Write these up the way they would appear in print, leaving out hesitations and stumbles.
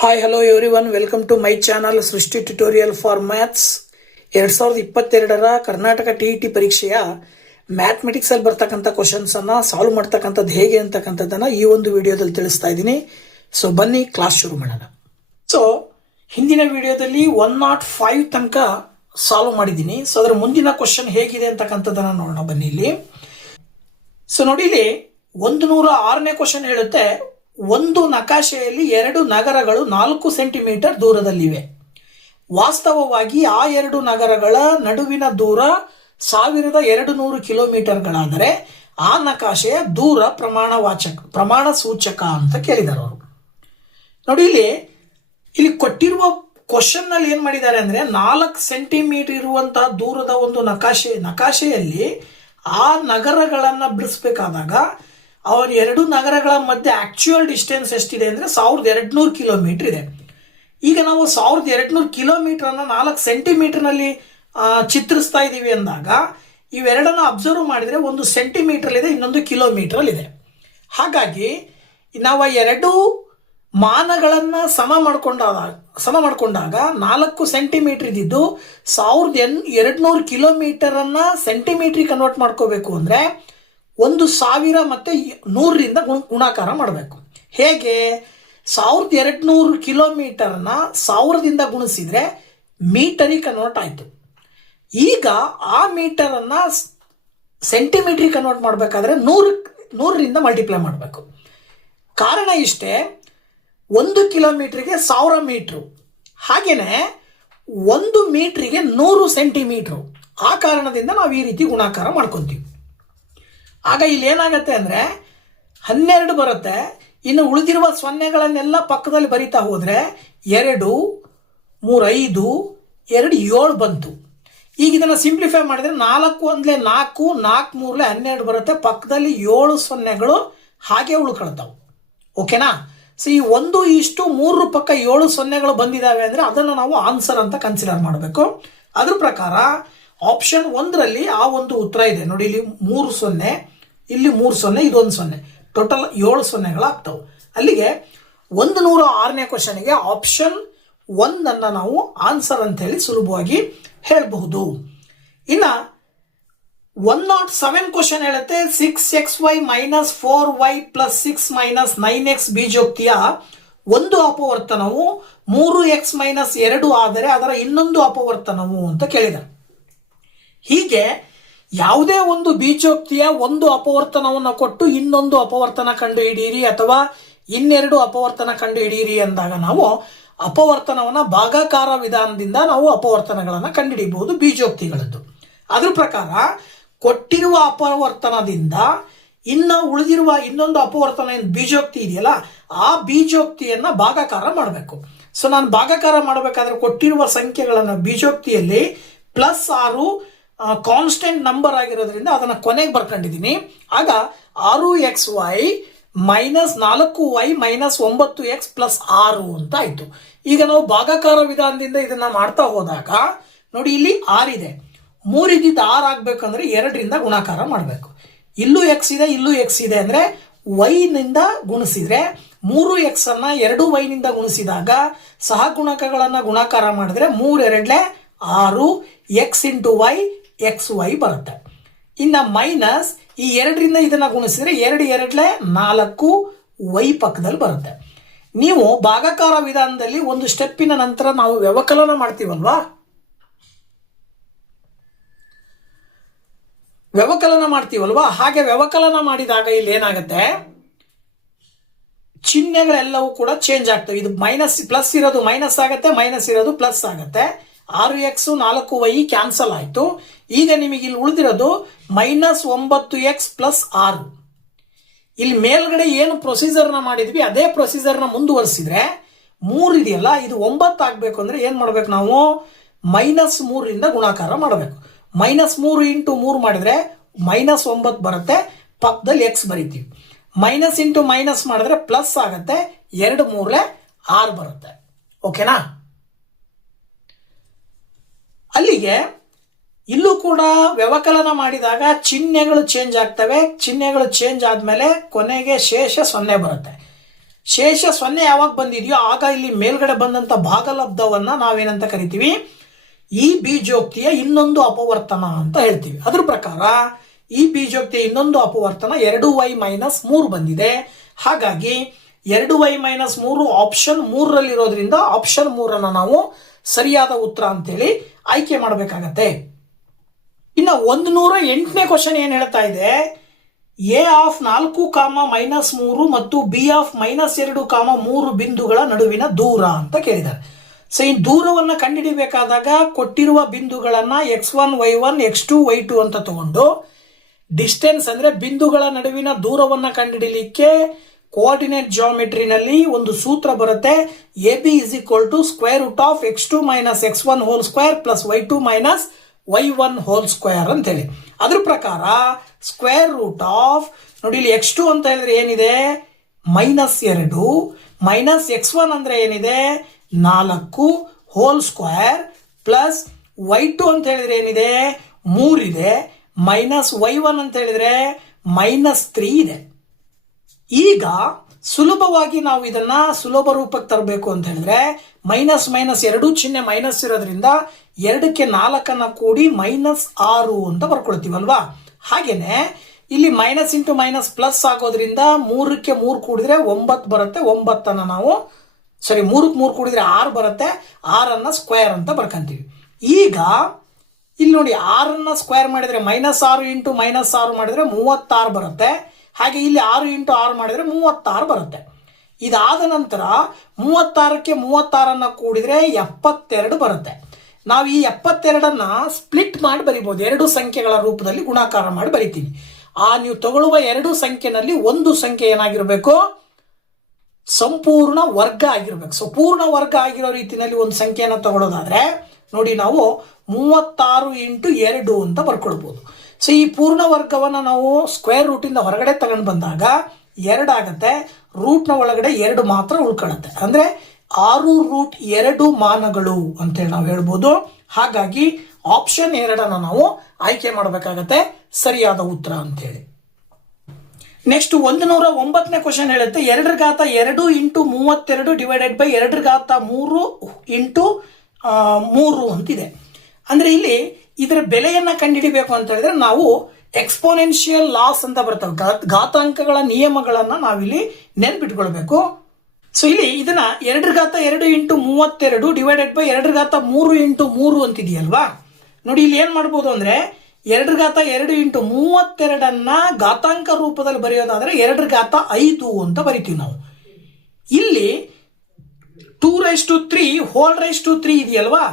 Hi hello everyone, welcome to my channel Srushti tutorial for maths. 2022ರ Karnataka T ಪರೀಕ್ಷೆಯ mathematics ಅಲ್ಲಿ ಬರ್ತಕ್ಕಂಥ questions ಅನ್ನ ಸಾಲ್ವ್ ಮಾಡ್ತಕ್ಕಂಥದ್ದು ಹೇಗೆ ಅಂತಕ್ಕಂಥದ್ದನ್ನ ಈ ಒಂದು ವಿಡಿಯೋದಲ್ಲಿ ತಿಳಿಸ್ತಾ ಇದ್ದೀನಿ. ಸೊ ಬನ್ನಿ ಕ್ಲಾಸ್ ಶುರು ಮಾಡೋಣ. ಸೊ ಹಿಂದಿನ ವಿಡಿಯೋದಲ್ಲಿ 105 ತನಕ ಸಾಲ್ವ್ ಮಾಡಿದ್ದೀನಿ. ಸೊ ಅದರ ಮುಂದಿನ ಕ್ವಶನ್ ಹೇಗಿದೆ ಅಂತಕ್ಕಂಥದ್ದನ್ನ ನೋಡೋಣ ಬನ್ನಿ ಇಲ್ಲಿ. ಸೊ ನೋಡಿ ಇಲ್ಲಿ 106ನೇ ಕ್ವಶನ್ ಹೇಳುತ್ತೆ, ಒಂದು ನಕಾಶೆಯಲ್ಲಿ 2 ನಗರಗಳು 4 ಸೆಂಟಿಮೀಟರ್ ದೂರದಲ್ಲಿವೆ. ವಾಸ್ತವವಾಗಿ ಆ 2 ನಗರಗಳ ನಡುವಿನ ದೂರ 1200 ಕಿಲೋಮೀಟರ್ಗಳಾದರೆ ಆ ನಕಾಶೆಯ ದೂರ ಪ್ರಮಾಣ ಸೂಚಕ ಅಂತ ಕೇಳಿದ್ದಾರೆ ಅವರು. ನೋಡಿ ಇಲ್ಲಿ ಕೊಟ್ಟಿರುವ ಕ್ವಶನ್ ನಲ್ಲಿ ಏನ್ ಮಾಡಿದ್ದಾರೆ ಅಂದ್ರೆ 4 ಸೆಂಟಿಮೀಟರ್ ಇರುವಂತಹ ದೂರದ ಒಂದು ನಕಾಶೆಯಲ್ಲಿ ಆ ನಗರಗಳನ್ನ ಬಿಡಿಸ್ಬೇಕಾದಾಗ ಅವರ 2 ನಗರಗಳ ಮಧ್ಯೆ ಆಕ್ಚುಯಲ್ ಡಿಸ್ಟೆನ್ಸ್ ಎಷ್ಟಿದೆ ಅಂದ್ರೆ 1200 ಕಿಲೋಮೀಟರ್ ಇದೆ. ಈಗ ನಾವು 1200 ಕಿಲೋಮೀಟರ್ ಅನ್ನ 4 ಸೆಂಟಿಮೀಟರ್ ನಲ್ಲಿ ಚಿತ್ರಿಸ್ತಾ ಇದೀವಿ ಅಂದಾಗ ಇವೆರಡನ್ನ ಅಬ್ಸರ್ವ್ ಮಾಡಿದ್ರೆ ಒಂದು ಸೆಂಟಿಮೀಟರ್ ಇದೆ, ಇನ್ನೊಂದು ಕಿಲೋಮೀಟರ್ ಇದೆ. ಹಾಗಾಗಿ ನಾವು 2 ಮಾನಗಳನ್ನ ಸಮ ಮಾಡ್ಕೊಂಡಾಗ 4 ಸೆಂಟಿಮೀಟರ್ ಇದ್ದಿದ್ದು 1200 ಕಿಲೋಮೀಟರ್ ಅನ್ನ ಸೆಂಟಿಮೀಟರ್ ಕನ್ವರ್ಟ್ ಮಾಡ್ಕೋಬೇಕು ಅಂದ್ರೆ 1000 ಮತ್ತೆ 100ರಿಂದ ಗುಣಾಕಾರ ಮಾಡಬೇಕು. ಹೇಗೆ? 1200 ಕಿಲೋಮೀಟರ್ನ 1000ದಿಂದ ಗುಣಿಸಿದ್ರೆ ಮೀಟರಿಗೆ ಕನ್ವರ್ಟ್ ಆಯ್ತು. ಈಗ ಆ ಮೀಟರ್ ಅನ್ನ ಸೆಂಟಿಮೀಟರ್ ಕನ್ವರ್ಟ್ ಮಾಡಬೇಕಾದ್ರೆ 100ರಿಂದ ಮಲ್ಟಿಪ್ಲೈ ಮಾಡಬೇಕು. ಕಾರಣ ಇಷ್ಟೇ, 1 ಕಿಲೋಮೀಟರ್ಗೆ 1000 ಮೀಟ್ರು, ಹಾಗೇನೆ 1 ಮೀಟ್ರಿಗೆ 100 ಸೆಂಟಿಮೀಟ್ರು. ಆ ಕಾರಣದಿಂದ ನಾವು ಈ ರೀತಿ ಗುಣಾಕಾರ ಮಾಡ್ಕೊಂತೀವಿ. ಆಗ ಇಲ್ಲಿ ಏನಾಗತ್ತೆ ಅಂದ್ರೆ 12 ಬರುತ್ತೆ. ಇನ್ನು ಉಳಿದಿರುವ ಸೊನ್ನೆಗಳನ್ನೆಲ್ಲ ಪಕ್ಕದಲ್ಲಿ ಬರಿತಾ ಹೋದ್ರೆ 2 3 5 2 7 ಬಂತು. ಈಗ ಇದನ್ನ ಸಿಂಪ್ಲಿಫೈ ಮಾಡಿದ್ರೆ 4 1 4 4 3 12 ಬರುತ್ತೆ. ಪಕ್ಕದಲ್ಲಿ 7 ಸೊನ್ನೆಗಳು ಹಾಗೆ ಉಳ್ಕೊಳ್ತಾವೆ. ಓಕೆನಾ? ಸೊ ಈ 1:3 ಪಕ್ಕ 7 ಸೊನ್ನೆಗಳು ಬಂದಿದ್ದಾವೆ ಅಂದ್ರೆ ಅದನ್ನು ನಾವು ಆನ್ಸರ್ ಅಂತ ಕನ್ಸಿಡರ್ ಮಾಡಬೇಕು. ಅದ್ರ ಪ್ರಕಾರ ಆಪ್ಷನ್ 1ರಲ್ಲಿ ಆ ಒಂದು ಉತ್ತರ ಇದೆ. ನೋಡಿ, ಇಲ್ಲಿ 3 0, ಇಲ್ಲಿ 3 0, ಇದೊಂದು 0, ಟೋಟಲ್ 7 ಸೊನ್ನೆಗಳಾಗ್ತವೆ. ಅಲ್ಲಿಗೆ 106ನೇ ಕ್ವಶನ್ಗೆ ಆಪ್ಷನ್ 1 ಅನ್ನ ನಾವು ಆನ್ಸರ್ ಅಂತ ಹೇಳಿ ಸುಲಭವಾಗಿ ಹೇಳಬಹುದು. ಇನ್ನ 107 ಕ್ವಶನ್ ಹೇಳುತ್ತೆ, 6xy - 4y + 6 - 9x ಬೀಜೋಕ್ತಿಯ ಒಂದು ಅಪವರ್ತನವು 3x - 2 ಆದರೆ ಅದರ ಇನ್ನೊಂದು ಅಪವರ್ತನವು ಅಂತ ಕೇಳಿದ್ದಾರೆ. ಹೀಗೆ ಯಾವುದೇ ಒಂದು ಬೀಜೋಕ್ತಿಯ ಒಂದು ಅಪವರ್ತನವನ್ನು ಕೊಟ್ಟು ಇನ್ನೊಂದು ಅಪವರ್ತನ ಕಂಡು ಹಿಡಿಯಿರಿ ಅಥವಾ ಇನ್ನೆರಡು ಅಪವರ್ತನ ಕಂಡು ಹಿಡಿಯಿರಿ ಅಂದಾಗ ನಾವು ಅಪವರ್ತನವನ್ನ ಭಾಗಾಕಾರ ವಿಧಾನದಿಂದ ನಾವು ಅಪವರ್ತನಗಳನ್ನು ಕಂಡುಹಿಡಿಯಬಹುದು ಬೀಜೋಕ್ತಿಗಳದ್ದು. ಅದ್ರ ಪ್ರಕಾರ ಕೊಟ್ಟಿರುವ ಅಪವರ್ತನದಿಂದ ಉಳಿದಿರುವ ಇನ್ನೊಂದು ಅಪವರ್ತನ ಬೀಜೋಕ್ತಿ ಇದೆಯಲ್ಲ, ಆ ಬೀಜೋಕ್ತಿಯನ್ನ ಭಾಗಾಕಾರ ಮಾಡಬೇಕು. ಸೊ ನಾನು ಭಾಗಾಕಾರ ಮಾಡಬೇಕಾದ್ರೆ ಕೊಟ್ಟಿರುವ ಸಂಖ್ಯೆಗಳನ್ನು ಬೀಜೋಕ್ತಿಯಲ್ಲಿ +6 ಕಾನ್ಸ್ಟೆಂಟ್ ನಂಬರ್ ಆಗಿರೋದ್ರಿಂದ ಅದನ್ನ ಕೊನೆಗೆ ಬರ್ಕೊಂಡಿದ್ದೀನಿ. ಆಗ 6xy - 4y - 9x + 6 ಅಂತ ಆಯ್ತು. ಈಗ ನಾವು ಭಾಗಾಕಾರ ವಿಧಾನದಿಂದ ಇದನ್ನ ಮಾಡ್ತಾ ಹೋದಾಗ ನೋಡಿ, ಇಲ್ಲಿ 6 ಇದೆ, 3 ಇದ್ದಿದ್ದು 6 ಆಗ್ಬೇಕಂದ್ರೆ 2ರಿಂದ ಗುಣಾಕಾರ ಮಾಡಬೇಕು. ಇಲ್ಲೂ x ಇದೆ, ಇಲ್ಲೂ x ಇದೆ ಅಂದ್ರೆ y ನಿಂದ ಗುಣಿಸಿದ್ರೆ 3x ಅನ್ನ 2y ನಿಂದ ಗುಣಿಸಿದಾಗ ಸಹ ಗುಣಕಗಳನ್ನ ಗುಣಾಕಾರ ಮಾಡಿದ್ರೆ 3 2 6 x × y xy ಬರುತ್ತೆ. ಇನ್ನ ಮೈನಸ್ ಈ 2ರಿಂದ ಇದನ್ನ ಗುಣಿಸಿದ್ರೆ 2 2 4 y ಪಕ್ಕದಲ್ಲಿ ಬರುತ್ತೆ. ನೀವು ಭಾಗಾಕಾರ ವಿಧಾನದಲ್ಲಿ ಒಂದು ಸ್ಟೆಪ್ಪಿನ ನಂತರ ನಾವು ವ್ಯವಕಲನ ಮಾಡ್ತೀವಲ್ವಾ, ಹಾಗೆ ವ್ಯವಕಲನ ಮಾಡಿದಾಗ ಇಲ್ಲಿ ಏನಾಗುತ್ತೆ, ಚಿಹ್ನೆಗಳೆಲ್ಲವೂ ಕೂಡ ಚೇಂಜ್ ಆಗ್ತವೆ. ಇದು ಪ್ಲಸ್ ಇರೋದು ಮೈನಸ್ ಆಗುತ್ತೆ, ಮೈನಸ್ ಇರೋದು ಪ್ಲಸ್ ಆಗುತ್ತೆ. 6x 4y ಕ್ಯಾನ್ಸಲ್ ಆಯ್ತು. ಈಗ ನಿಮಗೆ ಇಲ್ಲಿ ಉಳಿದಿರೋದು -9x + 6. ಇಲ್ಲಿ ಮೇಲ್ಗಡೆ ಏನು ಪ್ರೊಸೀಜರ್ನ ಮಾಡಿದ್ವಿ ಅದೇ ಪ್ರೊಸೀಜರ್ನ ಮುಂದುವರಿಸಿದ್ರೆ 3 ಇದೆಯಲ್ಲ, ಇದು 9 ಆಗ್ಬೇಕು ಅಂದ್ರೆ ಏನ್ ಮಾಡ್ಬೇಕು ನಾವು, -3ರಿಂದ ಗುಣಾಕಾರ ಮಾಡಬೇಕು. -3 × 3 ಮಾಡಿದ್ರೆ -9 ಬರುತ್ತೆ, ಪಕ್ಕದಲ್ಲಿ x ಬರಿತೀವಿ. ಮೈನಸ್ ಇಂಟು ಮೈನಸ್ ಮಾಡಿದ್ರೆ ಪ್ಲಸ್ ಆಗುತ್ತೆ, 2 3 6 ಬರುತ್ತೆ. ಓಕೆನಾ? ಅಲ್ಲಿಗೆ ಇಲ್ಲೂ ಕೂಡ ವ್ಯವಕಲನ ಮಾಡಿದಾಗ ಚಿಹ್ನೆಗಳು ಚೇಂಜ್ ಆಗ್ತವೆ. ಚಿಹ್ನೆಗಳು ಚೇಂಜ್ ಆದ್ಮೇಲೆ ಕೊನೆಗೆ ಶೇಷ 0 ಬರುತ್ತೆ. ಶೇಷ 0 ಯಾವಾಗ ಬಂದಿದೆಯೋ ಆಗ ಇಲ್ಲಿ ಮೇಲ್ಗಡೆ ಬಂದಂತ ಭಾಗಲಬ್ಧವನ್ನ ನಾವೇನಂತ ಕರಿತೀವಿ, ಈ ಬೀಜೋಕ್ತಿಯ ಇನ್ನೊಂದು ಅಪವರ್ತನ ಅಂತ ಹೇಳ್ತೀವಿ. ಅದ್ರ ಪ್ರಕಾರ ಈ ಬೀಜೋಕ್ತಿಯ ಇನ್ನೊಂದು ಅಪವರ್ತನ 2y-3 ಬಂದಿದೆ. ಹಾಗಾಗಿ 2y-3 ಆಪ್ಷನ್ 3ರಲ್ಲಿ ಇರೋದ್ರಿಂದ ಆಪ್ಷನ್ 3 ನಾವು ಸರಿಯಾದ ಉತ್ತರ ಅಂತೇಳಿ ಆಯ್ಕೆ ಮಾಡಬೇಕಾಗತ್ತೆ. ಇನ್ನು 108ನೇ ಕ್ವಶನ್ ಏನ್ ಹೇಳ್ತಾ ಇದೆ, ಎ ಆಫ್ 4, -3 ಮತ್ತು ಬಿ ಆಫ್ -2, 3 ಬಿಂದುಗಳ ನಡುವಿನ ದೂರ ಅಂತ ಕೇಳಿದ್ದಾರೆ. ಸೊ ಈ ದೂರವನ್ನು ಕಂಡುಹಿಡಿಬೇಕಾದಾಗ ಕೊಟ್ಟಿರುವ ಬಿಂದುಗಳನ್ನ x1 y1 x2 y2 ಅಂತ ತಗೊಂಡು ಡಿಸ್ಟೆನ್ಸ್ ಅಂದ್ರೆ ಬಿಂದುಗಳ ನಡುವಿನ ದೂರವನ್ನು ಕಂಡುಹಿಡಿಯಲಿಕ್ಕೆ ಕೋಆರ್ಡಿನೇಟ್ ಜಾಮೆಟ್ರಿನಲ್ಲಿ ಒಂದು ಸೂತ್ರ ಬರುತ್ತೆ. AB √(x2 - x1) + y2 - y1 2 ಅಂತ ಹೇಳಿ. ಅದ್ರ ಪ್ರಕಾರ √, ನೋಡಿ ಇಲ್ಲಿ x2 ಅಂತ ಹೇಳಿದ್ರೆ ಏನಿದೆ -2, -x1 ಅಂದ್ರೆ ಏನಿದೆ 4 2 ಪ್ಲಸ್ y2 ಅಂತ ಹೇಳಿದ್ರೆ ಏನಿದೆ 3 ಇದೆ, -y1 ಅಂತ ಹೇಳಿದ್ರೆ -3 ಇದೆ. ಈಗ ಸುಲಭವಾಗಿ ನಾವು ಇದನ್ನ ಸುಲಭ ರೂಪಕ್ಕೆ ತರಬೇಕು ಅಂತ ಹೇಳಿದ್ರೆ -2 ಚಿಹ್ನೆ ಮೈನಸ್ ಇರೋದ್ರಿಂದ 2ಕ್ಕೆ 4 ಕೂಡಿ -6 ಅಂತ ಬರ್ಕೊಳ್ತೀವಲ್ವಾ. ಹಾಗೇನೆ ಇಲ್ಲಿ ಮೈನಸ್ ಇಂಟು ಮೈನಸ್ ಪ್ಲಸ್ ಆಗೋದ್ರಿಂದ 3ಕ್ಕೆ 3 ಕೂಡಿದ್ರೆ 9 ಬರುತ್ತೆ. 9 ನಾವು 3ಕ್ಕೆ 3 ಕೂಡಿದ್ರೆ 6 ಬರುತ್ತೆ. 6 ಸ್ಕ್ವೇರ್ ಅಂತ ಬರ್ಕಂತೀವಿ. ಈಗ ಇಲ್ಲಿ ನೋಡಿ 6 ಸ್ಕ್ವೇರ್ ಮಾಡಿದ್ರೆ -6 ಇಂಟು -6 ಮಾಡಿದ್ರೆ 36 ಬರುತ್ತೆ. ಹಾಗೆ ಇಲ್ಲಿ 6 ಇಂಟು 6 ಮಾಡಿದ್ರೆ 36 ಬರುತ್ತೆ. ಇದಾದ ನಂತರ 36ಕ್ಕೆ 36 ಕೂಡಿದ್ರೆ 72 ಬರುತ್ತೆ. ನಾವು ಈ 72 ಸ್ಪ್ಲಿಟ್ ಮಾಡಿ ಬರಿಬಹುದು, 2 ಸಂಖ್ಯೆಗಳ ರೂಪದಲ್ಲಿ ಗುಣಾಕಾರ ಮಾಡಿ ಬರಿತೀವಿ. ನೀವು ತಗೊಳ್ಳುವ 2 ಸಂಖ್ಯೆನಲ್ಲಿ ಒಂದು ಸಂಖ್ಯೆ ಏನಾಗಿರಬೇಕು, ಸಂಪೂರ್ಣ ವರ್ಗ ಆಗಿರ್ಬೇಕು. ಸೊ ಪೂರ್ಣ ವರ್ಗ ಆಗಿರೋ ರೀತಿಯಲ್ಲಿ ಒಂದು ಸಂಖ್ಯೆಯನ್ನು ತಗೊಳ್ಳೋದಾದ್ರೆ ನೋಡಿ ನಾವು 36 ಇಂಟು 2 ಅಂತ ಬರ್ಕೊಳ್ಬಹುದು. ಸೊ ಈ ಪೂರ್ಣ ವರ್ಗವನ್ನು ನಾವು ಸ್ಕ್ವೇರ್ ರೂಟಿಂದ ಹೊರಗಡೆ ತಗೊಂಡು ಬಂದಾಗ 2 ಆಗುತ್ತೆ, ರೂಟ್ನ ಒಳಗಡೆ 2 ಮಾತ್ರ ಉಳ್ಕೊಳ್ಳುತ್ತೆ. ಅಂದ್ರೆ 6√2 ಮಾನಗಳು ಅಂತೇಳಿ ನಾವು ಹೇಳ್ಬೋದು. ಹಾಗಾಗಿ ಆಪ್ಷನ್ 2 ನಾವು ಆಯ್ಕೆ ಮಾಡಬೇಕಾಗತ್ತೆ ಸರಿಯಾದ ಉತ್ತರ ಅಂತೇಳಿ. ನೆಕ್ಸ್ಟ್ 109ನೇ ಕ್ವಶನ್ ಹೇಳುತ್ತೆ 2√2 ಇಂಟು 32 ಡಿವೈಡೆಡ್ ಬೈ 2√3 ಇಂಟು 3 ಅಂತಿದೆ. ಅಂದ್ರೆ ಇಲ್ಲಿ ಇದರ ಬೆಲೆಯನ್ನ ಕಂಡುಹಿಡಿಬೇಕು ಅಂತ ಹೇಳಿದ್ರೆ ನಾವು ಎಕ್ಸ್ಪೋನೆನ್ಷಿಯಲ್ ಲಾಸ್ ಅಂತ ಬರ್ತವೆ, ಘಾತಾಂಕಗಳ ನಿಯಮಗಳನ್ನ ನಾವಿಲ್ಲಿ ನೆನ್ಪಿಟ್ಕೊಳ್ಬೇಕು. ಸೊ ಇಲ್ಲಿ ಇದನ್ನ 2√2 ಇಂಟು 32 ಡಿವೈಡೆಡ್ ಬೈ 2√3 ಇಂಟು 3 ಅಂತಿದೆಯಲ್ವಾ. ನೋಡಿ ಇಲ್ಲಿ ಏನ್ ಮಾಡ್ಬೋದು ಅಂದ್ರೆ 2√2 ಇಂಟು 32 ಘಾತಾಂಕ ರೂಪದಲ್ಲಿ ಬರೆಯೋದಾದ್ರೆ 2√5 ಅಂತ ಬರಿತೀವಿ ನಾವು. ಇಲ್ಲಿ 2⁻³ ಹೋಲ್ ⁻³ ಇದೆಯಲ್ವಾ,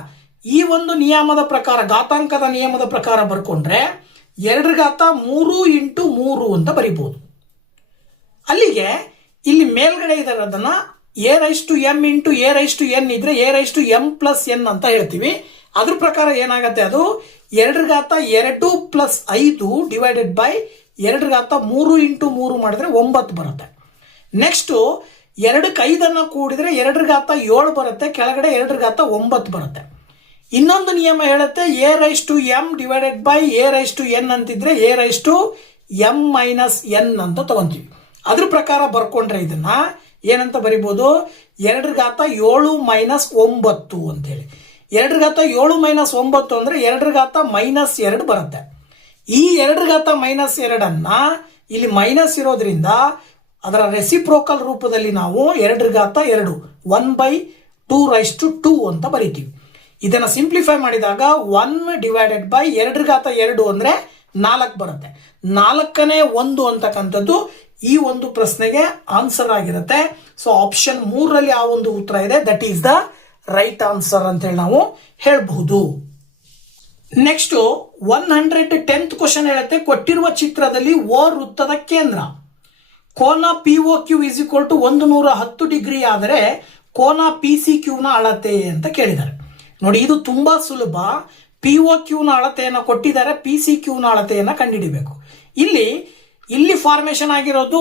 ಈ ಒಂದು ನಿಯಮದ ಪ್ರಕಾರ ಘಾತಾಂಕದ ನಿಯಮದ ಪ್ರಕಾರ ಬರ್ಕೊಂಡ್ರೆ 2√3 ಇಂಟು 3 ಅಂತ ಬರಿಬಹುದು. ಅಲ್ಲಿಗೆ ಇಲ್ಲಿ ಮೇಲ್ಗಡೆ ಇರೋದನ್ನ a⁻m ಇಂಟು a⁻n ಇದ್ರೆ a⁻m+n ಅಂತ ಹೇಳ್ತೀವಿ. ಅದ್ರ ಪ್ರಕಾರ ಏನಾಗುತ್ತೆ, ಅದು 2√2 + 5 ಡಿವೈಡೆಡ್ ಬೈ 2√3 ಇಂಟು 3 ಮಾಡಿದ್ರೆ 9 ಬರುತ್ತೆ. ನೆಕ್ಸ್ಟ್ 2ಕ್ಕೆ 5 ಕೂಡಿದ್ರೆ 2√7 ಬರುತ್ತೆ, ಕೆಳಗಡೆ 2√9 ಬರುತ್ತೆ. ಇನ್ನೊಂದು ನಿಯಮ ಹೇಳುತ್ತೆ a⁻m ಡಿವೈಡೆಡ್ ಬೈ a⁻n ಅಂತಿದ್ರೆ a⁻m-n ಅಂತ ತಗೊಂತೀವಿ. ಅದ್ರ ಪ್ರಕಾರ ಬರ್ಕೊಂಡ್ರೆ ಇದನ್ನ ಏನಂತ ಬರಿಬಹುದು, 2√7 - 9 ಅಂತೇಳಿ. 2√7 - 9 ಅಂದ್ರೆ 2√-2 ಬರುತ್ತೆ. ಈ 2√-2 ಇಲ್ಲಿ ಮೈನಸ್ ಇರೋದ್ರಿಂದ ಅದರ ರೆಸಿಪ್ರೋಕಲ್ ರೂಪದಲ್ಲಿ ನಾವು 2√2 1/2² ಅಂತ ಬರಿತೀವಿ. ಇದನ್ನ ಸಿಂಪ್ಲಿಫೈ ಮಾಡಿದಾಗ 1 ಡಿವೈಡೆಡ್ ಬೈ 2√2 ಅಂದ್ರೆ 4 ಬರುತ್ತೆ. 4ನೇ 1 ಅಂತಕ್ಕಂಥದ್ದು ಈ ಒಂದು ಪ್ರಶ್ನೆಗೆ ಆನ್ಸರ್ ಆಗಿರುತ್ತೆ. ಸೊ ಆಪ್ಷನ್ 3ರಲ್ಲಿ ಆ ಒಂದು ಉತ್ತರ ಇದೆ, that is the right answer ಅಂತ ಹೇಳಿ ನಾವು ಹೇಳಬಹುದು. ನೆಕ್ಸ್ಟ್ 110th ಕ್ವಶನ್ ಹೇಳುತ್ತೆ ಕೊಟ್ಟಿರುವ ಚಿತ್ರದಲ್ಲಿ ಓ ವೃತ್ತದ ಕೇಂದ್ರ ಕೋನ POQ = 110 ಡಿಗ್ರಿ ಆದರೆ ಕೋನ PCQ ನ ಅಳತೆ ಅಂತ ಕೇಳಿದ್ದಾರೆ. ನೋಡಿ ಇದು ತುಂಬಾ ಸುಲಭ. POQ ನ ಅಳತೆಯನ್ನು ಕೊಟ್ಟಿದ್ದಾರೆ, PCQ ನ ಅಳತೆಯನ್ನು ಕಂಡುಹಿಡಿಬೇಕು. ಇಲ್ಲಿ ಫಾರ್ಮೇಶನ್ ಆಗಿರೋದು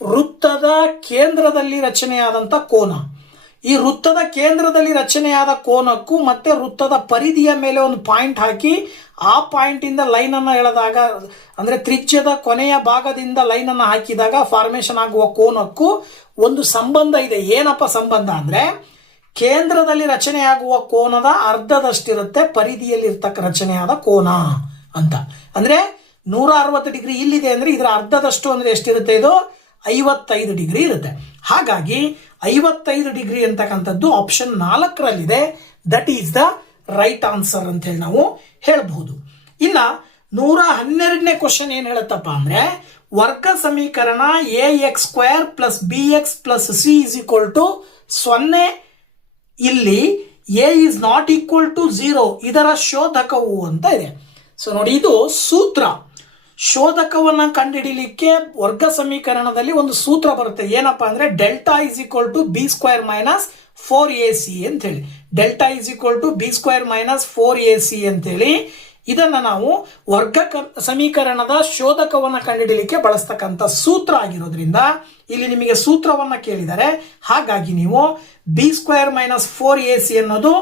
ವೃತ್ತದ ಕೇಂದ್ರದಲ್ಲಿ ರಚನೆಯಾದಂತ ಕೋನ. ಈ ವೃತ್ತದ ಕೇಂದ್ರದಲ್ಲಿ ರಚನೆಯಾದ ಕೋನಕ್ಕೂ ಮತ್ತೆ ವೃತ್ತದ ಪರಿಧಿಯ ಮೇಲೆ ಒಂದು ಪಾಯಿಂಟ್ ಹಾಕಿ ಆ ಪಾಯಿಂಟ್ ಇಂದ ಲೈನ್ ಅನ್ನು ಎಳೆದಾಗ, ಅಂದ್ರೆ ತ್ರಿಜ್ಯದ ಕೊನೆಯ ಭಾಗದಿಂದ ಲೈನ್ ಅನ್ನು ಹಾಕಿದಾಗ ಫಾರ್ಮೇಶನ್ ಆಗುವ ಕೋನಕ್ಕೂ ಒಂದು ಸಂಬಂಧ ಇದೆ. ಏನಪ್ಪ ಸಂಬಂಧ ಅಂದರೆ ಕೇಂದ್ರದಲ್ಲಿ ರಚನೆಯಾಗುವ ಕೋನದ ಅರ್ಧದಷ್ಟಿರುತ್ತೆ ಪರಿಧಿಯಲ್ಲಿ ರಚನೆಯಾದ ಕೋನ ಅಂತ. ಅಂದರೆ 160 ಡಿಗ್ರಿ ಇಲ್ಲಿದೆ ಅಂದರೆ ಇದರ ಅರ್ಧದಷ್ಟು ಅಂದರೆ ಎಷ್ಟಿರುತ್ತೆ? ಇದು 55 ಡಿಗ್ರಿ ಇರುತ್ತೆ. ಹಾಗಾಗಿ 55 ಡಿಗ್ರಿ ಅಂತಕ್ಕಂಥದ್ದು ಆಪ್ಷನ್ 4ರಲ್ಲಿದೆ. That is the right answer ಅಂತ ಹೇಳಿ ನಾವು ಹೇಳಬಹುದು. ಇನ್ನ 112ನೇ ಕ್ವಶನ್ ಏನ್ ಹೇಳುತ್ತಪ್ಪ ಅಂದ್ರೆ ವರ್ಗ ಸಮೀಕರಣ ax² + bx + c = 0 ಇಲ್ಲಿ a is not equal to 0 ಇದರ ಶೋಧಕವು ಅಂತ ಇದೆ. ಸೊ ನೋಡಿ, ಇದು ಸೂತ್ರ. ಶೋಧಕವನ್ನ ಕಂಡುಹಿಡಿಯಲಿಕ್ಕೆ ವರ್ಗ ಸಮೀಕರಣದಲ್ಲಿ ಒಂದು ಸೂತ್ರ ಬರುತ್ತೆ. ಏನಪ್ಪಾ ಅಂದ್ರೆ delta is equal to b² - 4ac ಅಂತ ಹೇಳಿ. Delta is equal to b² - 4ac ಅಂತೇಳಿ ಇದನ್ನ ನಾವು ವರ್ಗ ಸಮೀಕರಣದ ಶೋಧಕವನ್ನ ಕಂಡುಹಿಡಿಯಲಿಕ್ಕೆ ಬಳಸ್ತಕ್ಕಂಥ ಸೂತ್ರ ಆಗಿರೋದ್ರಿಂದ ಇಲ್ಲಿ ನಿಮಗೆ ಸೂತ್ರವನ್ನ ಕೇಳಿದರೆ, ಹಾಗಾಗಿ ನೀವು b² - 4ac ಅನ್ನೋದು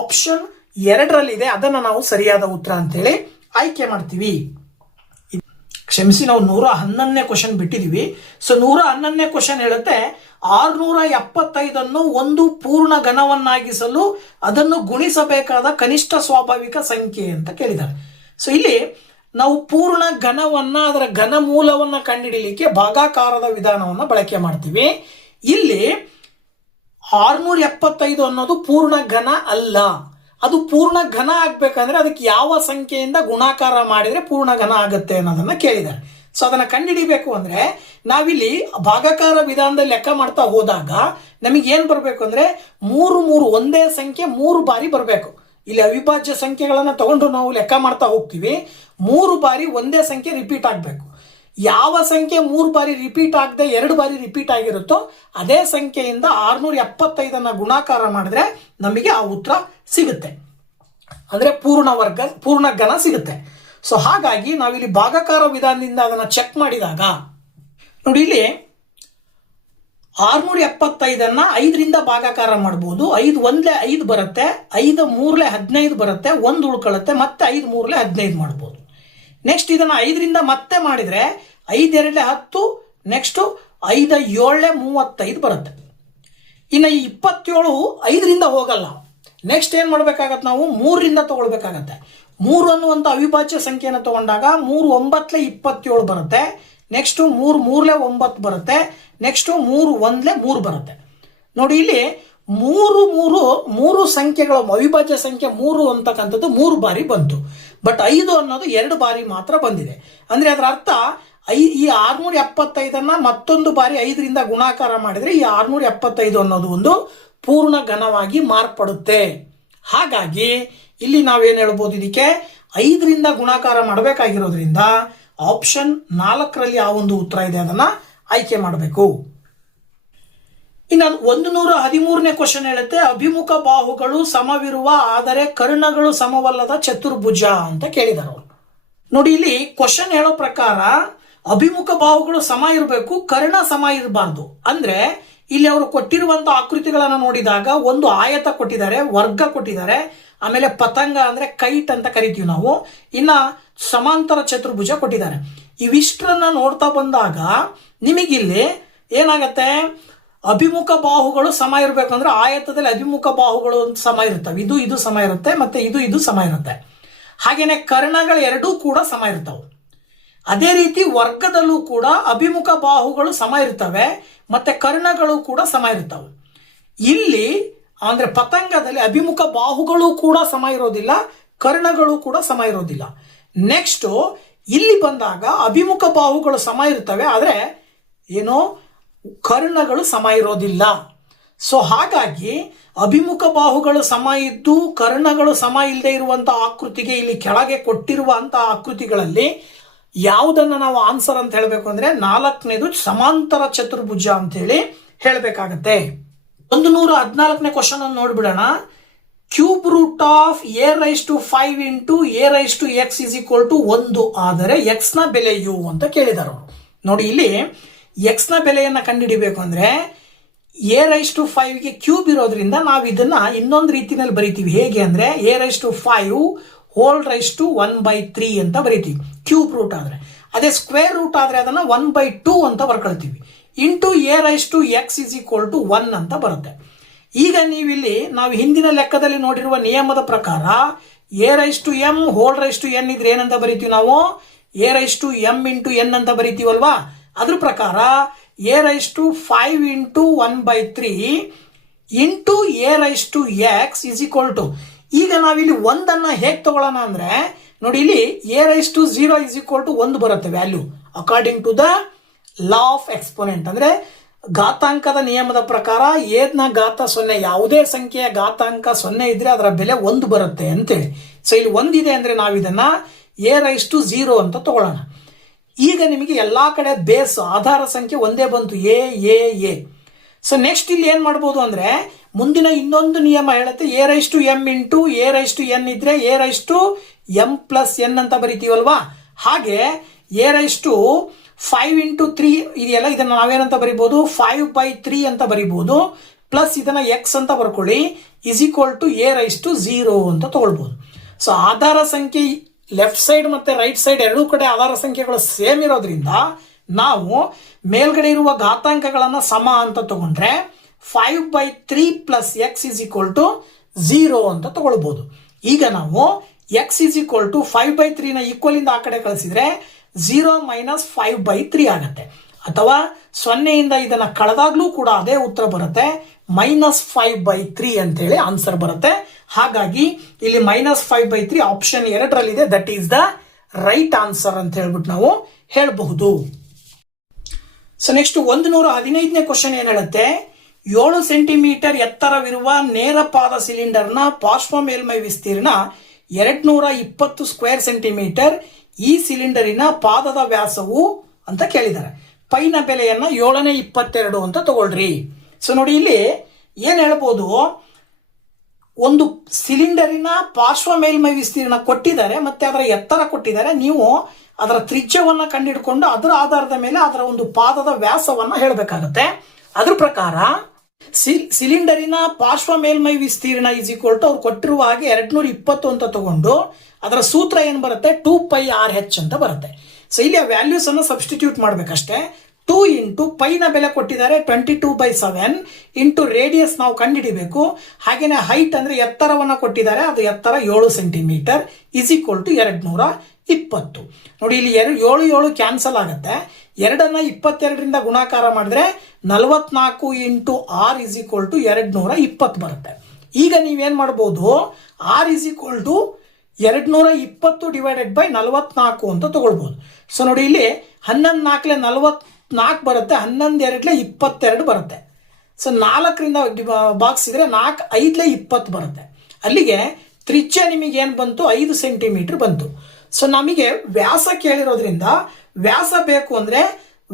ಆಪ್ಷನ್ 2ರಲ್ಲಿದೆ. ಅದನ್ನು ನಾವು ಸರಿಯಾದ ಉತ್ತರ ಅಂತೇಳಿ ಆಯ್ಕೆ ಮಾಡ್ತೀವಿ. ಕ್ಷಮಿಸಿ, ನಾವು 111ನೇ ಕ್ವಶನ್ ಬಿಟ್ಟಿದೀವಿ. ಸೊ 111ನೇ ಕ್ವಶನ್ ಹೇಳುತ್ತೆ 675 ಒಂದು ಪೂರ್ಣ ಘನವನ್ನಾಗಿಸಲು ಅದನ್ನು ಗುಣಿಸಬೇಕಾದ ಕನಿಷ್ಠ ಸ್ವಾಭಾವಿಕ ಸಂಖ್ಯೆ ಅಂತ ಕೇಳಿದ್ದಾರೆ. ಸೊ ಇಲ್ಲಿ ನಾವು ಪೂರ್ಣ ಘನವನ್ನ ಅದರ ಘನಮೂಲವನ್ನ ಕಂಡುಹಿಡಿಯಲಿಕ್ಕೆ ಭಾಗಾಕಾರದ ವಿಧಾನವನ್ನು ಬಳಕೆ ಮಾಡ್ತೀವಿ. ಇಲ್ಲಿ 675 ಅನ್ನೋದು ಪೂರ್ಣ ಘನ ಅಲ್ಲ. ಅದು ಪೂರ್ಣ ಘನ ಆಗ್ಬೇಕಂದ್ರೆ ಅದಕ್ಕೆ ಯಾವ ಸಂಖ್ಯೆಯಿಂದ ಗುಣಾಕಾರ ಮಾಡಿದ್ರೆ ಪೂರ್ಣ ಘನ ಆಗುತ್ತೆ ಅನ್ನೋದನ್ನ ಕೇಳಿದ್ದಾರೆ. ಸೊ ಅದನ್ನ ಕಂಡುಹಿಡಿಬೇಕು ಅಂದ್ರೆ ನಾವಿಲ್ಲಿ ಭಾಗಾಕಾರ ವಿಧಾನದಲ್ಲಿ ಲೆಕ್ಕ ಮಾಡ್ತಾ ಹೋದಾಗ ನಮಗೆ ಏನ್ ಬರಬೇಕು ಅಂದ್ರೆ 3 ಒಂದೇ ಸಂಖ್ಯೆ 3 ಬಾರಿ ಬರಬೇಕು. ಇಲ್ಲಿ ಅವಿಭಾಜ್ಯ ಸಂಖ್ಯೆಗಳನ್ನ ತಗೊಂಡು ನಾವು ಲೆಕ್ಕ ಮಾಡ್ತಾ ಹೋಗ್ತೀವಿ. 3 ಬಾರಿ ಒಂದೇ ಸಂಖ್ಯೆ ರಿಪೀಟ್ ಆಗಬೇಕು. ಯಾವ ಸಂಖ್ಯೆ 3 ಬಾರಿ ರಿಪೀಟ್ ಆಗದೆ 2 ಬಾರಿ ರಿಪೀಟ್ ಆಗಿರುತ್ತೋ ಅದೇ ಸಂಖ್ಯೆಯಿಂದ 675 ಗುಣಾಕಾರ ಮಾಡಿದ್ರೆ ನಮಗೆ ಆ ಉತ್ತರ ಸಿಗುತ್ತೆ. ಅಂದ್ರೆ ಪೂರ್ಣ ಘನ ಸಿಗುತ್ತೆ. ಸೊ ಹಾಗಾಗಿ ನಾವಿಲ್ಲಿ ಭಾಗಾಕಾರ ವಿಧಾನದಿಂದ ಅದನ್ನ ಚೆಕ್ ಮಾಡಿದಾಗ ನೋಡಿ, ಇಲ್ಲಿ 675 5ರಿಂದ ಭಾಗಾಕಾರ ಮಾಡಬಹುದು. 5 1 5 ಬರುತ್ತೆ, 5 3 15 ಬರುತ್ತೆ, 1 ಉಳ್ಕೊಳ್ಳುತ್ತೆ, ಮತ್ತೆ 5 3 15 ಮಾಡಬಹುದು. ನೆಕ್ಸ್ಟ್ ಇದನ್ನ 5ರಿಂದ ಮತ್ತೆ ಮಾಡಿದ್ರೆ 5 2 10, ನೆಕ್ಸ್ಟ್ 5 7 35 ಬರುತ್ತೆ. ಇನ್ನು ಈ 27 5ರಿಂದ ಹೋಗಲ್ಲ. ನೆಕ್ಸ್ಟ್ ಏನ್ ಮಾಡ್ಬೇಕಾಗತ್ತೆ? ನಾವು 3ರಿಂದ ತಗೊಳ್ಬೇಕಾಗತ್ತೆ. 3 ಅನ್ನುವಂಥ ಅವಿಭಾಜ್ಯ ಸಂಖ್ಯೆಯನ್ನು ತಗೊಂಡಾಗ 3 9 27 ಬರುತ್ತೆ. ನೆಕ್ಸ್ಟ್ 3 3 9 ಬರುತ್ತೆ. ನೆಕ್ಸ್ಟ್ 3 1 3 ಬರುತ್ತೆ. ನೋಡಿ, ಇಲ್ಲಿ 3 ಸಂಖ್ಯೆಗಳು ಅವಿಭಾಜ್ಯ ಸಂಖ್ಯೆ 3 ಅಂತಕ್ಕಂಥದ್ದು 3 ಬಾರಿ ಬಂತು. ಬಟ್ 5 ಅನ್ನೋದು 2 ಬಾರಿ ಮಾತ್ರ ಬಂದಿದೆ. ಅಂದ್ರೆ ಅದರ ಅರ್ಥ ಈ 675 ಮತ್ತೊಂದು ಬಾರಿ 5ರಿಂದ ಗುಣಾಕಾರ ಮಾಡಿದ್ರೆ ಈ 675 ಅನ್ನೋದು ಒಂದು ಪೂರ್ಣ ಘನವಾಗಿ ಮಾರ್ಪಡುತ್ತೆ. ಹಾಗಾಗಿ ಇಲ್ಲಿ ನಾವೇನ್ ಹೇಳ್ಬೋದು, ಇದಕ್ಕೆ 5ರಿಂದ ಗುಣಾಕಾರ ಮಾಡಬೇಕಾಗಿರೋದ್ರಿಂದ ಆಪ್ಷನ್ 4ರಲ್ಲಿ ಆ ಒಂದು ಉತ್ತರ ಇದೆ, ಅದನ್ನ ಆಯ್ಕೆ ಮಾಡಬೇಕು. ಇನ್ನು 113ನೇ ಕ್ವಶನ್ ಹೇಳುತ್ತೆ ಅಭಿಮುಖ ಬಾಹುಗಳು ಸಮವಿರುವ ಆದರೆ ಕರ್ಣಗಳು ಸಮವಲ್ಲದ ಚತುರ್ಭುಜ ಅಂತ ಕೇಳಿದಾರೆ ಅವರು. ನೋಡಿ, ಇಲ್ಲಿ ಕ್ವಶನ್ ಹೇಳೋ ಪ್ರಕಾರ ಅಭಿಮುಖ ಬಾಹುಗಳು ಸಮ ಇರಬೇಕು, ಕರ್ಣ ಸಮ ಇರಬಾರ್ದು. ಅಂದ್ರೆ ಇಲ್ಲಿ ಅವರು ಕೊಟ್ಟಿರುವಂತಹ ಆಕೃತಿಗಳನ್ನು ನೋಡಿದಾಗ ಒಂದು ಆಯತ ಕೊಟ್ಟಿದ್ದಾರೆ, ವರ್ಗ ಕೊಟ್ಟಿದ್ದಾರೆ, ಆಮೇಲೆ ಪತಂಗ ಅಂದ್ರೆ ಕೈಟ್ ಅಂತ ಕರಿತೀವಿ ನಾವು, ಇನ್ನ ಸಮಾಂತರ ಚತುರ್ಭುಜ ಕೊಟ್ಟಿದ್ದಾರೆ. ಇವಿಷ್ಟರನ್ನ ನೋಡ್ತಾ ಬಂದಾಗ ನಿಮಗಿಲ್ಲಿ ಏನಾಗತ್ತೆ, ಅಭಿಮುಖ ಬಾಹುಗಳು ಸಮ ಇರಬೇಕಂದ್ರೆ ಆಯತದಲ್ಲಿ ಅಭಿಮುಖ ಬಾಹುಗಳು ಸಮ ಇರ್ತವೆ. ಇದು ಸಮ ಇರುತ್ತೆ, ಮತ್ತೆ ಇದು ಸಮ ಇರುತ್ತೆ. ಹಾಗೇನೆ ಕರ್ಣಗಳು ಎರಡೂ ಕೂಡ ಸಮ ಇರ್ತವೆ. ಅದೇ ರೀತಿ ವರ್ಗದಲ್ಲೂ ಕೂಡ ಅಭಿಮುಖ ಬಾಹುಗಳು ಸಮ ಇರ್ತವೆ, ಮತ್ತೆ ಕರ್ಣಗಳು ಕೂಡ ಸಮ ಇರ್ತವೆ. ಇಲ್ಲಿ ಅಂದ್ರೆ ಪತಂಗದಲ್ಲಿ ಅಭಿಮುಖ ಬಾಹುಗಳು ಕೂಡ ಸಮ ಇರೋದಿಲ್ಲ, ಕರ್ಣಗಳು ಕೂಡ ಸಮ ಇರೋದಿಲ್ಲ. ನೆಕ್ಸ್ಟ್ ಇಲ್ಲಿ ಬಂದಾಗ ಅಭಿಮುಖ ಬಾಹುಗಳು ಸಮ ಇರ್ತವೆ, ಆದ್ರೆ ಏನೋ ಕರ್ಣಗಳು ಸಮ ಇರೋದಿಲ್ಲ. ಸೊ ಹಾಗಾಗಿ ಅಭಿಮುಖ ಬಾಹುಗಳು ಸಮ ಇದ್ದು ಕರ್ಣಗಳು ಸಮ ಇಲ್ಲದೆ ಇರುವಂತಹ ಆಕೃತಿಗೆ ಇಲ್ಲಿ ಕೆಳಗೆ ಕೊಟ್ಟಿರುವಂತಹ ಆಕೃತಿಗಳಲ್ಲಿ ಯಾವುದನ್ನ ನಾವು ಆನ್ಸರ್ ಅಂತ ಹೇಳಬೇಕು ಅಂದ್ರೆ 4ನೇದು ಸಮಾಂತರ ಚತುರ್ಭುಜ ಅಂತ ಹೇಳಿ ಹೇಳಬೇಕಾಗತ್ತೆ. 114ನೇ ಕ್ವಶನ್ ಅನ್ನು ನೋಡ್ಬಿಡೋಣ. Cube root of a⁵ into a⁵x is equal to 1 ಆದರೆ x ನ ಬೆಲೆಯು ಅಂತ ಕೇಳಿದಾರೆ ಅವರು. ನೋಡಿ, ಇಲ್ಲಿ x ನ ಬೆಲೆಯನ್ನ ಕಂಡುಹಿಡಿಬೇಕು ಅಂದ್ರೆ a⁵ಗೆ ಕ್ಯೂಬ್ ಇರೋದ್ರಿಂದ ನಾವು ಇದನ್ನ ಇನ್ನೊಂದು ರೀತಿಯಲ್ಲಿ ಬರಿತೀವಿ. ಹೇಗೆ ಅಂದ್ರೆ a⁵ ಹೋಲ್ ರೈಸ್ ಟು 1/3 ಅಂತ ಬರಿತೀವಿ ಕ್ಯೂಬ್ ರೂಟ್ ಆದ್ರೆ. ಅದೇ ಸ್ಕ್ವೇರ್ ರೂಟ್ ಆದ್ರೆ ಅದನ್ನ 1/2 ಅಂತ ಬರ್ಕೊಳ್ತೀವಿ. Into a raise to x is equal to 1 ಅಂತ ಬರುತ್ತೆ. ಈಗ ನೀವಿಲ್ಲಿ ನಾವು ಹಿಂದಿನ ಲೆಕ್ಕದಲ್ಲಿ ನೋಡಿರುವ ನಿಯಮದ ಪ್ರಕಾರ a raise to m whole raise to n ಇದ್ರೆ ಏನಂತ ಬರಿತೀವಿ ನಾವು, a raise to m into n ಅಂತ ಬರಿತೀವಲ್ವಾ. ಅದ್ರ ಪ್ರಕಾರ a raise to 5 into 1/3 into a raise to x is equal to, ಈಗ ನಾವಿಲ್ಲಿ ಒಂದನ್ನ ಹೇಗೆ ತಗೊಳ್ಳೋಣ ಅಂದ್ರೆ ನೋಡಿ, ಇಲ್ಲಿ a raise to 0 is equal to 1 ಬರುತ್ತೆ value according to the law of exponent. ಅಂದ್ರೆ ಘಾತಾಂಕದ ನಿಯಮದ ಪ್ರಕಾರ ಏದ್ನ ಘಾತ 0, ಯಾವುದೇ ಸಂಖ್ಯೆಯ ಘಾತಾಂಕ 0 ಇದ್ರೆ ಅದರ ಬೆಲೆ 1 ಬರುತ್ತೆ ಅಂತೇಳಿ. ಸೊ ಇಲ್ಲಿ 1 ಇದೆ ಅಂದ್ರೆ ನಾವು ಇದನ್ನ ಎ ರೈಸ್ ಟು 0 ಅಂತ ತಗೊಳ್ಳೋಣ. ಈಗ ನಿಮಗೆ ಎಲ್ಲಾ ಕಡೆ ಬೇಸ್ ಆಧಾರ ಸಂಖ್ಯೆ ಒಂದೇ ಬಂತು, a a a. So next ಇಲ್ಲಿ ಏನ್ ಮಾಡ್ಬೋದು ಅಂದ್ರೆ ಮುಂದಿನ ಇನ್ನೊಂದು ನಿಯಮ ಹೇಳುತ್ತೆ, a raise to m into a raise to n ಇದ್ರೆ a raise to m plus n ಅಂತ ಬರಿತೀವಲ್ವಾ. ಹಾಗೆ ಎ ರೈಸ್ ಟು 5 ಇಂಟು 3 ಇದೆಯಲ್ಲ, ಇದನ್ನ ನಾವೇನಂತ ಬರಿಬಹುದು, 5/3 ಅಂತ ಬರಿಬಹುದು. ಪ್ಲಸ್ ಇದನ್ನ ಎಕ್ಸ್ ಅಂತ ಬರ್ಕೊಳ್ಳಿ, is equal to a raise to 0 ಅಂತ ತಗೊಳ್ಬಹುದು. ಸೊ ಆಧಾರ ಸಂಖ್ಯೆ ಲೆಫ್ಟ್ ಸೈಡ್ ಮತ್ತೆ ರೈಟ್ ಸೈಡ್ ಎರಡೂ ಕಡೆ ಆಧಾರ ಸಂಖ್ಯೆಗಳು ಸೇಮ್ ಇರೋದ್ರಿಂದ ನಾವು ಮೇಲ್ಗಡೆ ಇರುವ ಘಾತಾಂಕಗಳನ್ನ ಸಮ ಅಂತ ತಗೊಂಡ್ರೆ 5/3 plus x is equal to 0 ಅಂತ ತಗೊಳ್ಬಹುದು. ಈಗ ನಾವು ಎಕ್ಸ್ ಇಸ್ ಈಕ್ವಲ್ ಟು 5/3 ನ ಈಕ್ವಲ್ ಇಂದ ಆ ಕಡೆ ಕಳಿಸಿದ್ರೆ 0 ಮೈನಸ್ 5/3 ಆಗುತ್ತೆ. ಅಥವಾ 0 ಇಂದ ಇದನ್ನ ಕಳೆದಾಗ್ಲೂ ಕೂಡ ಅದೇ ಉತ್ತರ ಬರುತ್ತೆ, -5/3 ಅಂತೇಳಿ ಆನ್ಸರ್ ಬರುತ್ತೆ. ಹಾಗಾಗಿ ಇಲ್ಲಿ -5/3 ಆಪ್ಷನ್ 2ರಲ್ಲಿದೆ, that is the right answer ಅಂತ ಹೇಳ್ಬಿಟ್ಟು ನಾವು ಹೇಳಬಹುದು. ಸೊ ನೆಕ್ಸ್ಟ್ 115ನೇ ಕ್ವಶನ್ ಏನ್ ಹೇಳುತ್ತೆ, 7 ಸೆಂಟಿಮೀಟರ್ ಎತ್ತರವಿರುವ ನೇರ ಪಾದ ಸಿಲಿಂಡರ್ನ ಪಾರ್ಶ್ವ ಮೇಲ್ಮೈ ವಿಸ್ತೀರ್ಣ 220 ಸ್ಕ್ವೇರ್ ಸೆಂಟಿಮೀಟರ್. ಈ ಸಿಲಿಂಡರಿನ ಪಾದದ ವ್ಯಾಸವು ಅಂತ ಕೇಳಿದ್ದಾರೆ. ಪೈನ ಬೆಲೆಯನ್ನ 722 ಅಂತ ತಗೊಳ್ರಿ. ಸೊ ನೋಡಿ ಇಲ್ಲಿ ಏನ್ ಹೇಳ್ಬೋದು, ಒಂದು ಸಿಲಿಂಡರಿನ ಪಾರ್ಶ್ವ ಮೇಲ್ಮೈ ವಿಸ್ತೀರ್ಣ ಕೊಟ್ಟಿದ್ದಾರೆ ಮತ್ತೆ ಅದರ ಎತ್ತರ ಕೊಟ್ಟಿದ್ದಾರೆ. ನೀವು ಅದರ ತ್ರಿಜ್ಯವನ್ನ ಕಂಡುಹಿಡ್ಕೊಂಡು ಅದರ ಆಧಾರದ ಮೇಲೆ ಅದರ ಒಂದು ಪಾದದ ವ್ಯಾಸವನ್ನ ಹೇಳಬೇಕಾಗುತ್ತೆ. ಅದ್ರ ಪ್ರಕಾರ ಸಿಲಿಂಡರಿನ ಪಾರ್ಶ್ವ ಮೇಲ್ಮೈ ವಿಸ್ತೀರ್ಣ ಇಸ್ ಈಕ್ವಲ್ ಟು ಅವ್ರು ಕೊಟ್ಟಿರುವ ಹಾಗೆ 220 ಅಂತ ತಗೊಂಡು ಅದರ ಸೂತ್ರ ಏನ್ ಬರುತ್ತೆ, 2πRH ಅಂತ ಬರುತ್ತೆ. ಸೊ ಇಲ್ಲಿ ಆ ವ್ಯಾಲ್ಯೂಸ್ ಅನ್ನು ಸಬ್ಸ್ಟಿಟ್ಯೂಟ್ ಮಾಡ್ಬೇಕಷ್ಟೇ. 2 ಇಂಟು ಪೈನ ಬೆಲೆ ಕೊಟ್ಟಿದ್ದಾರೆ 22/7 ಇಂಟು ರೇಡಿಯಸ್ ನಾವು ಕಂಡುಹಿಡಿಬೇಕು. ಹಾಗೇನೆ ಹೈಟ್ ಅಂದ್ರೆ ಎತ್ತರವನ್ನ ಕೊಟ್ಟಿದ್ದಾರೆ, ಅದು ಎತ್ತರ 7 ಸೆಂಟಿಮೀಟರ್ ಇಸ್ ಈಕ್ವಲ್ ಟು 220. ನೋಡಿ ಇಲ್ಲಿ 7 ಕ್ಯಾನ್ಸಲ್ ಆಗುತ್ತೆ. 2ನ್ನ 22ರಿಂದ ಗುಣಾಕಾರ ಮಾಡಿದ್ರೆ 44 into r is equal to 220 ಬರುತ್ತೆ. ಈಗ ನೀವೇನ್ ಮಾಡಬಹುದು, r is equal to 220 divided by 44 ಅಂತ ತಗೊಳ್ಬಹುದು. ಸೊ ನೋಡಿ ಇಲ್ಲಿ 11 4 44 ಬರುತ್ತೆ, 11 2 22 ಬರುತ್ತೆ. ಸೊ 4ರಿಂದ ಬಾಕ್ಸ್ ಇದ್ರೆ 4 5 20 ಬರುತ್ತೆ. ಅಲ್ಲಿಗೆ ತ್ರಿಜ್ಯ ನಿಮಗೆ ಏನ್ ಬಂತು, 5 ಸೆಂಟಿಮೀಟರ್ ಬಂತು. ಸೊ ನಮಗೆ ವ್ಯಾಸ ಕೇಳಿರೋದ್ರಿಂದ ವ್ಯಾಸ ಬೇಕು ಅಂದ್ರೆ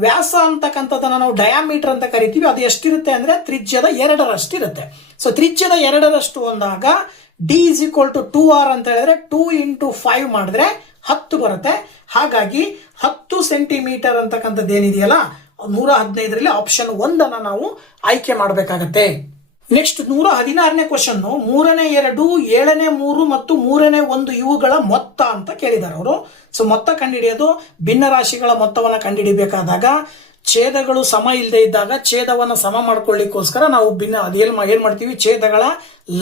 ವ್ಯಾಸ ಅಂತಕ್ಕಂಥದ್ದನ್ನ ನಾವು ಡಯಾಮೀಟರ್ ಅಂತ ಕರಿತೀವಿ. ಅದು ಎಷ್ಟಿರುತ್ತೆ ಅಂದ್ರೆ ತ್ರಿಜ್ಯದ 2ರಷ್ಟು ಇರುತ್ತೆ. ಸೊ ತ್ರಿಜ್ಯದ 2ರಷ್ಟು ಅಂದಾಗ D is equal to 2r ಅಂತ ಹೇಳಿದ್ರೆ 2 ಇಂಟು 5 ಮಾಡಿದ್ರೆ 10 ಬರುತ್ತೆ. ಹಾಗಾಗಿ 10 ಸೆಂಟಿಮೀಟರ್ ಅಂತಕ್ಕಂಥದ್ದು ಏನಿದೆಯಲ್ಲ 115ರಲ್ಲಿ ಆಪ್ಷನ್ 1 ನಾವು ಆಯ್ಕೆ ಮಾಡಬೇಕಾಗತ್ತೆ. ನೆಕ್ಸ್ಟ್ 116ನೇ ಕ್ವಶನ್, 3ನೇ 2 7ನೇ 3 ಮತ್ತು 3ನೇ 1 ಇವುಗಳ ಮೊತ್ತ ಅಂತ ಕೇಳಿದ್ದಾರೆ ಅವರು. ಸೊ ಮೊತ್ತ ಕಂಡುಹಿಡಿಯೋದು, ಭಿನ್ನ ರಾಶಿಗಳ ಮೊತ್ತವನ್ನ ಕಂಡುಹಿಡಿಬೇಕಾದಾಗ ಛೇದಗಳು ಸಮ ಇಲ್ಲದೆ ಇದ್ದಾಗ ಛೇದವನ್ನ ಸಮ ಮಾಡ್ಕೊಳ್ಳಿಕ್ಕೋಸ್ಕರ ನಾವು ಏನ್ ಮಾಡ್ತೀವಿ, ಛೇದಗಳ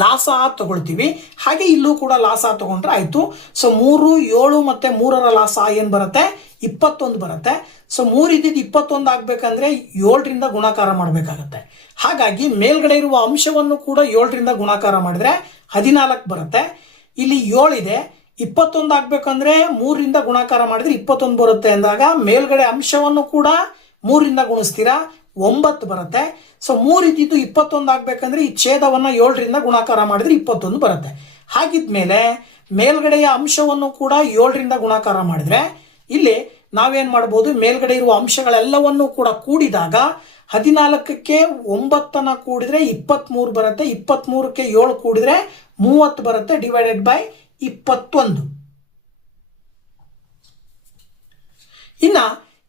ಲಾಸ ತಗೊಳ್ತೀವಿ. ಹಾಗೆ ಇಲ್ಲೂ ಕೂಡ ಲಾಸ ತಗೊಂಡ್ರೆ ಆಯ್ತು. ಸೊ 3 7 ಮತ್ತೆ 3ರ ಲಾಸ ಏನ್ ಬರುತ್ತೆ, 21 ಬರುತ್ತೆ. ಸೊ 3 ಇದ್ದಿದ್ದು 21 ಆಗ್ಬೇಕಂದ್ರೆ 7ರಿಂದ ಗುಣಾಕಾರ ಮಾಡಬೇಕಾಗತ್ತೆ. ಹಾಗಾಗಿ ಮೇಲ್ಗಡೆ ಇರುವ ಅಂಶವನ್ನು ಕೂಡ 7ರಿಂದ ಗುಣಾಕಾರ ಮಾಡಿದ್ರೆ 14 ಬರುತ್ತೆ. ಇಲ್ಲಿ 7 ಇದೆ, 21 ಆಗ್ಬೇಕಂದ್ರೆ 3ರಿಂದ ಗುಣಾಕಾರ ಮಾಡಿದ್ರೆ 21 ಬರುತ್ತೆ ಅಂದಾಗ ಮೇಲ್ಗಡೆ ಅಂಶವನ್ನು ಕೂಡ 3ರಿಂದ ಗುಣಿಸ್ತೀರಾ, 9 ಬರುತ್ತೆ. ಸೊ 3 ಇದ್ದಿದ್ದು 21 ಆಗ್ಬೇಕಂದ್ರೆ ಈ ಛೇದವನ್ನ 7ರಿಂದ ಗುಣಾಕಾರ ಮಾಡಿದ್ರೆ 21 ಬರುತ್ತೆ. ಹಾಗಿದ್ಮೇಲೆ ಮೇಲ್ಗಡೆಯ ಅಂಶವನ್ನು ಕೂಡ 7ರಿಂದ ಗುಣಾಕಾರ ಮಾಡಿದ್ರೆ ಇಲ್ಲಿ ನಾವೇನ್ ಮಾಡಬಹುದು, ಮೇಲ್ಗಡೆ ಇರುವ ಅಂಶಗಳೆಲ್ಲವನ್ನು ಕೂಡ ಕೂಡಿದಾಗ 14ಕ್ಕೆ 9 ಕೂಡಿದ್ರೆ 23 ಬರುತ್ತೆ, 23ಕ್ಕೆ 7 ಕೂಡಿದ್ರೆ 30 ಬರುತ್ತೆ, ಡಿವೈಡೆಡ್ ಬೈ 21. ಇನ್ನ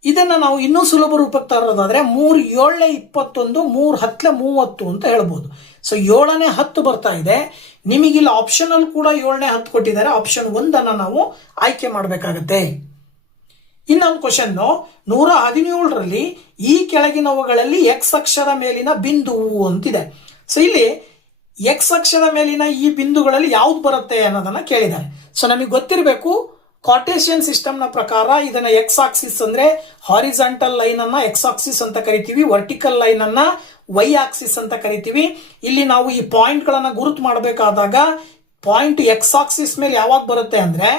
ಇದನ್ನ ನಾವು ಇನ್ನೂ ಸುಲಭ ರೂಪಕ್ಕೆ ತರೋದಾದ್ರೆ 3 7 21 3 10 30 ಅಂತ ಹೇಳ್ಬೋದು. ಸೊ 7ನೇ 10 ಬರ್ತಾ ಇದೆ. ನಿಮಗಿಲ್ಲಿ ಆಪ್ಷನ್ ಅಲ್ಲಿ ಕೂಡ 7ನೇ 10 ಕೊಟ್ಟಿದ್ದಾರೆ. ಆಪ್ಷನ್ 1 ನಾವು ಆಯ್ಕೆ ಮಾಡಬೇಕಾಗತ್ತೆ. ಇನ್ನೊಂದು ಕ್ವಶನ್, 117ರಲ್ಲಿ ಈ ಕೆಳಗಿನವುಗಳಲ್ಲಿ ಎಕ್ಸ್ ಅಕ್ಷದ ಮೇಲಿನ ಬಿಂದುವು ಅಂತಿದೆ. ಸೊ ಇಲ್ಲಿ ಎಕ್ಸ್ ಅಕ್ಷದ ಮೇಲಿನ ಈ ಬಿಂದುಗಳಲ್ಲಿ ಯಾವ್ದು ಬರುತ್ತೆ ಅನ್ನೋದನ್ನ ಕೇಳಿದ್ದಾರೆ. ಸೊ ನಮಗೆ ಗೊತ್ತಿರಬೇಕು, ಕಾರ್ಟೇಶಿಯನ್ ಸಿಸ್ಟಮ್ ನ ಪ್ರಕಾರ ಇದನ್ನ ಎಕ್ಸ್ ಆಕ್ಸಿಸ್ ಅಂದ್ರೆ ಹಾರಿಜಾಂಟಲ್ ಲೈನ್ ಅನ್ನ ಎಕ್ಸ್ ಆಕ್ಸಿಸ್ ಅಂತ ಕರಿತೀವಿ, ವರ್ಟಿಕಲ್ ಲೈನ್ ಅನ್ನ ವೈ ಆಕ್ಸಿಸ್ ಅಂತ ಕರಿತೀವಿ. ಇಲ್ಲಿ ನಾವು ಈ ಪಾಯಿಂಟ್ ಗಳನ್ನ ಗುರುತು ಮಾಡಬೇಕಾದಾಗ ಪಾಯಿಂಟ್ ಎಕ್ಸ್ ಆಕ್ಸಿಸ್ ಮೇಲೆ ಯಾವಾಗ ಬರುತ್ತೆ ಅಂದ್ರೆ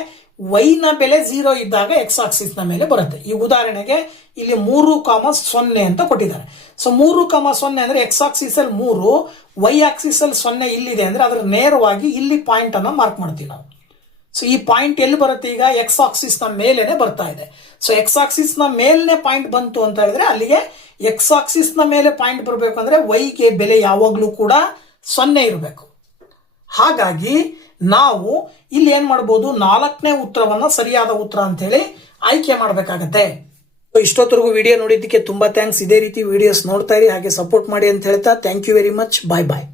ವೈ ನ ಬೆಲೆ 0 ಇದ್ದಾಗ ಎಕ್ಸ್ ಆಕ್ಸಿಸ್ ನ ಮೇಲೆ ಬರುತ್ತೆ. ಈ ಉದಾಹರಣೆಗೆ ಇಲ್ಲಿ 3,0 ಅಂತ ಕೊಟ್ಟಿದ್ದಾರೆ. ಸೊ 3,0 ಅಂದ್ರೆ ಎಕ್ಸ್ ಆಕ್ಸಿಸ್ ಅಲ್ಲಿ 3, ವೈ ಆಕ್ಸಿಸ್ ಅಲ್ಲಿ 0 ಇಲ್ಲಿದೆ ಅಂದ್ರೆ ಅದರ ನೇರವಾಗಿ ಇಲ್ಲಿ ಪಾಯಿಂಟ್ ಅನ್ನ ಮಾರ್ಕ್ ಮಾಡ್ತೀವಿ ನಾವು. ಸೊ ಈ ಪಾಯಿಂಟ್ ಎಲ್ಲಿ ಬರುತ್ತೆ, ಈಗ ಎಕ್ಸ್ ಆಕ್ಸಿಸ್ ನ ಮೇಲೇನೆ ಬರ್ತಾ ಇದೆ. ಸೊ ಎಕ್ಸ್ ಆಕ್ಸಿಸ್ ನ ಮೇಲ್ನೆ ಪಾಯಿಂಟ್ ಬಂತು ಅಂತ ಹೇಳಿದ್ರೆ ಅಲ್ಲಿಗೆ ಎಕ್ಸ್ ಆಕ್ಸಿಸ್ ನ ಮೇಲೆ ಪಾಯಿಂಟ್ ಬರಬೇಕು ಅಂದ್ರೆ ವೈಗೆ ಬೆಲೆ ಯಾವಾಗ್ಲೂ ಕೂಡ 0 ಇರಬೇಕು. ಹಾಗಾಗಿ ನಾವು ಇಲ್ಲಿ ಏನ್ ಮಾಡಬಹುದು, 4ನೇ ಉತ್ತರವನ್ನ ಸರಿಯಾದ ಉತ್ತರ ಅಂತ ಹೇಳಿ ಆಯ್ಕೆ ಮಾಡಬೇಕಾಗತ್ತೆ. ಇಷ್ಟೊತ್ತರೆಗೂ ವಿಡಿಯೋ ನೋಡಿದ್ದಕ್ಕೆ ತುಂಬಾ ಥ್ಯಾಂಕ್ಸ್. ಇದೇ ರೀತಿ ವಿಡಿಯೋಸ್ ನೋಡ್ತಾ ಇರಿ, ಹಾಗೆ ಸಪೋರ್ಟ್ ಮಾಡಿ ಅಂತ ಹೇಳ್ತಾ thank you very much. Bye bye.